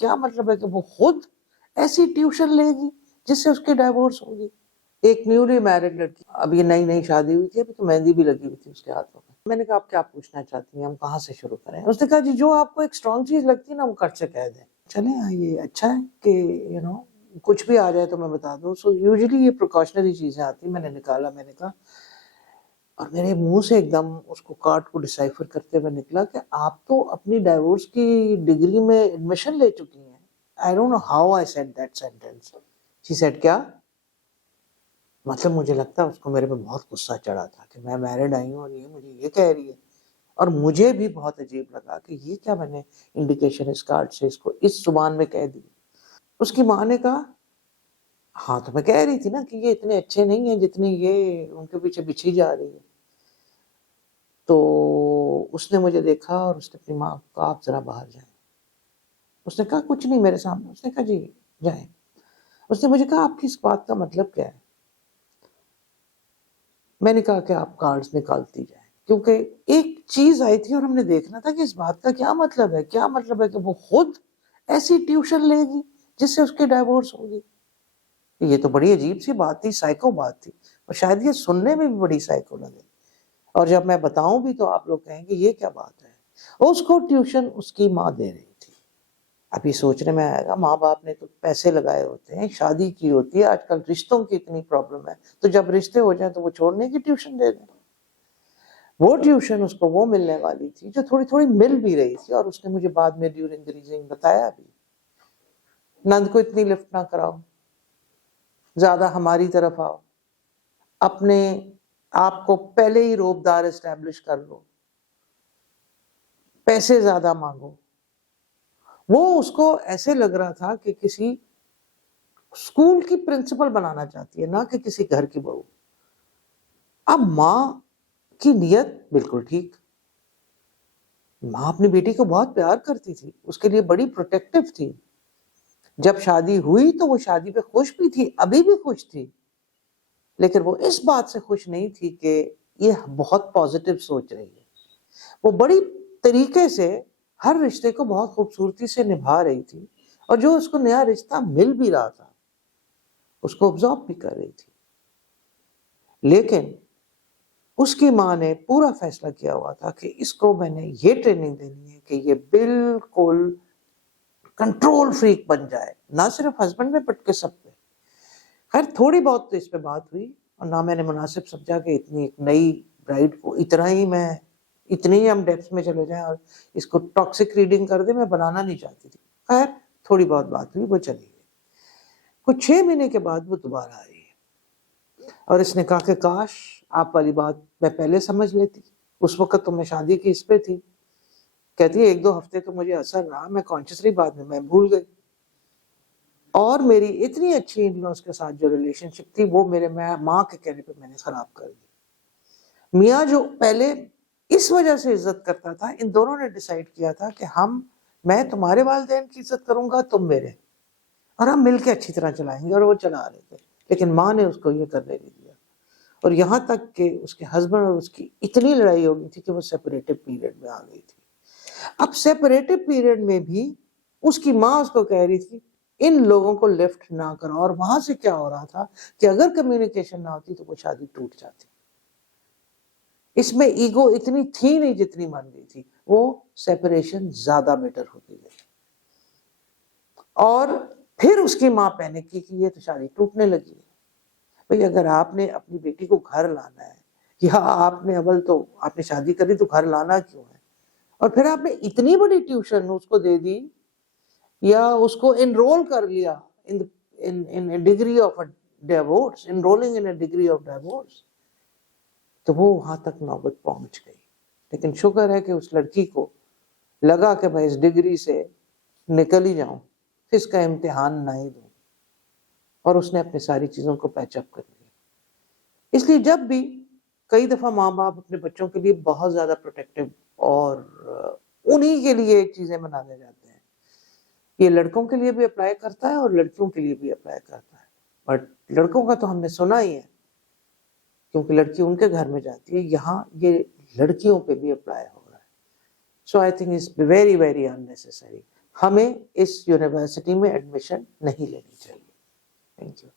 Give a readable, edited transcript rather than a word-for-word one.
کیا مطلب ہے کہ وہ خود ایسی ٹیوشن لے گی جس سے اس کی ڈائیورس ہوگی؟ ایک نیولی میرڈ لڑکی، اب یہ نئی نئی شادی ہوئی تھی، ابھی تو مہندی بھی لگی ہوئی تھی اس کے ہاتھوں میں نے کہا آپ کیا پوچھنا چاہتی ہیں، ہم کہاں سے شروع کریں؟ اس نے کہا جی جو آپ کو ایک اسٹرانگ چیز لگتی ہے نا وہ کٹ سے کہہ دیں۔ چلیں یہ اچھا ہے کہ کچھ بھی آ جائے تو میں بتا دوں۔ سو یوزلی یہ پریکاشنری چیزیں آتی ہیں۔ میں نے نکالا، میں نے کہا، اور میرے منہ سے ایک دم اس کو کارڈ کو ڈسائفر کرتے ہوئے نکلا کہ آپ تو اپنی ڈائیورس کی ڈگری میں ایڈمیشن لے چکی ہیں۔ I don't know how I said that sentence. She said کیا؟ مطلب مجھے لگتا ہے اس کو میرے پہ بہت غصہ چڑھا تھا کہ میں میرڈ آئی ہوں اور یہ مجھے یہ کہہ رہی ہے، اور مجھے بھی بہت عجیب لگا کہ یہ کیا میں نے انڈیکیشن اس کارڈ سے اس کو اس زبان میں کہہ دی۔ اس کی ماں نے کہا ہاں تو میں کہہ رہی تھی نا کہ یہ اتنے اچھے نہیں ہیں جتنے یہ ان کے پیچھے بچھی جا رہی ہے۔ تو اس نے مجھے دیکھا اور اس نے اپنی ماں کو کہا آپ ذرا باہر جائیں۔ اس نے کہا کچھ نہیں میرے سامنے۔ اس نے کہا جی جائیں۔ اس نے مجھے کہا آپ کی اس بات کا مطلب کیا ہے؟ میں نے کہا کہ آپ کارڈز نکالتی جائیں، کیونکہ ایک چیز آئی تھی اور ہم نے دیکھنا تھا کہ اس بات کا کیا مطلب ہے۔ کیا مطلب ہے کہ وہ خود ایسی ٹیوشن لے گی جس سے اس کی ڈائیورس ہوگی؟ یہ تو بڑی عجیب سی بات تھی، سائیکو بات تھی، اور شاید یہ سننے میں بھی بڑی سائیکو لگے، اور جب میں بتاؤں بھی تو آپ لوگ کہیں گے یہ کیا بات ہے۔ اس کو ٹیوشن اس کی ماں دے رہی تھی۔ اب یہ سوچنے میں آئے گا ماں باپ نے تو پیسے لگائے ہوتے ہیں، شادی کی ہوتی ہے، آج کل رشتوں کی اتنی پرابلم ہے، تو جب رشتے ہو جائیں تو وہ چھوڑنے کی ٹیوشن دے دیں۔ وہ ٹیوشن اس کو وہ ملنے والی تھی جو تھوڑی تھوڑی مل بھی رہی تھی، اور اس نے مجھے بعد میں ڈیورنگ دی ریزنگ بتایا بھی، نند کو اتنی لفٹ نہ کراؤ، زیادہ ہماری طرف آؤ، اپنے آپ کو پہلے ہی روبدار اسٹیبلش کر لو، پیسے زیادہ مانگو۔ وہ اس کو ایسے لگ رہا تھا کہ کسی اسکول کی پرنسپل بنانا چاہتی ہے، نہ کہ کسی گھر کی بہو۔ اب ماں کی نیت بالکل ٹھیک، ماں اپنی بیٹی کو بہت پیار کرتی تھی، اس کے لیے بڑی پروٹیکٹیو تھی۔ جب شادی ہوئی تو وہ شادی پہ خوش بھی تھی، ابھی بھی خوش تھی، لیکن وہ اس بات سے خوش نہیں تھی کہ یہ بہت پازیٹیو سوچ رہی ہے۔ وہ بڑی طریقے سے ہر رشتے کو بہت خوبصورتی سے نبھا رہی تھی، اور جو اس کو نیا رشتہ مل بھی رہا تھا اس کو ابزارو بھی کر رہی تھی۔ لیکن اس کی ماں نے پورا فیصلہ کیا ہوا تھا کہ اس کو میں نے یہ ٹریننگ دینی ہے کہ یہ بالکل کنٹرول فریک بن جائے، نہ صرف ہسبینڈ میں بٹ کے سب پہ۔ خیر تھوڑی بہت تو اس پہ بات ہوئی، اور نہ میں نے مناسب سمجھا کہ اتنی ایک نئی برائڈ کو اتنی ہی ہم ڈیپس میں چلے جائیں اور اس کو ٹاکسک ریڈنگ کر دیں، میں بنانا نہیں چاہتی تھی۔ خیر تھوڑی بہت بات ہوئی، وہ چلی گئی۔ کچھ 6 مہینے کے بعد وہ دوبارہ آئی، اور اس نے کہا کہ کاش آپ والی بات میں پہلے سمجھ لیتی، اس وقت تو میں شادی کی اس پہ تھی۔ کہتی ہے 1-2 ہفتے تو مجھے اثر رہا، میں کانشیسلی بعد میں بھول گئی، اور میری اتنی اچھی ان لوز کے ساتھ جو ریلیشن شپ تھی وہ میرے ماں کے کہنے پہ میں نے خراب کر دی۔ میاں جو پہلے اس وجہ سے عزت کرتا تھا، ان دونوں نے ڈیسائیڈ کیا تھا کہ میں تمہارے والدین کی عزت کروں گا، تم میرے، اور ہم مل کے اچھی طرح چلائیں گے، اور وہ چلا رہے تھے۔ لیکن ماں نے اس کو یہ کرنے نہیں دیا، اور یہاں تک کہ اس کے ہسبینڈ اور اس کی اتنی لڑائی ہو گئی تھی کہ وہ سیپریٹو پیریڈ میں آ گئی تھی۔ اب سیپریٹو پیریڈ میں بھی اس کی ماں اس کو کہہ رہی تھی ان لوگوں کو لفٹ نہ کرو، اور وہاں سے کیا ہو رہا تھا کہ اگر کمیونیکیشن نہ ہوتی تو وہ شادی ٹوٹ جاتی۔ اس میں ایگو اتنی تھی نہیں جتنی مان گئی تھی، وہ سیپریشن زیادہ بیٹر ہوتی گئی۔ اور پھر اس کی ماں پینک کی کہ یہ تو شادی ٹوٹنے لگی ہے۔ بھئی اگر آپ نے اپنی بیٹی کو گھر لانا ہے، یا آپ نے شادی کری تو گھر لانا کیوں ہے؟ اور پھر آپ نے اتنی بڑی ٹیوشن اس کو دے دی، یا اس کو انرول کر لیا in a degree of a divorce, enrolling in a degree of divorce، تو وہ وہاں تک نوبت پہنچ گئی۔ لیکن شکر ہے کہ اس لڑکی کو لگا کہ میں اس ڈگری سے نکل ہی جاؤں، اس کا امتحان نہ ہی دوں، اور اس نے اپنی ساری چیزوں کو پیچ اپ کر لیا۔ اس لیے جب بھی کئی دفعہ ماں باپ اپنے بچوں کے لیے بہت زیادہ پروٹیکٹیو اور انہی کے لیے چیزیں بنانے جاتے ہیں، یہ لڑکوں کے لیے بھی اپلائی کرتا ہے اور لڑکیوں کے لیے بھی اپلائی کرتا ہے، بٹ لڑکوں کا تو ہم نے سنا ہی ہے کیونکہ لڑکی ان کے گھر میں جاتی ہے، یہاں یہ لڑکیوں پہ بھی اپلائی ہو رہا ہے۔ So I think it's very very unnecessary ہمیں اس یونیورسٹی میں ایڈمیشن نہیں لینی چاہیے. Thank you.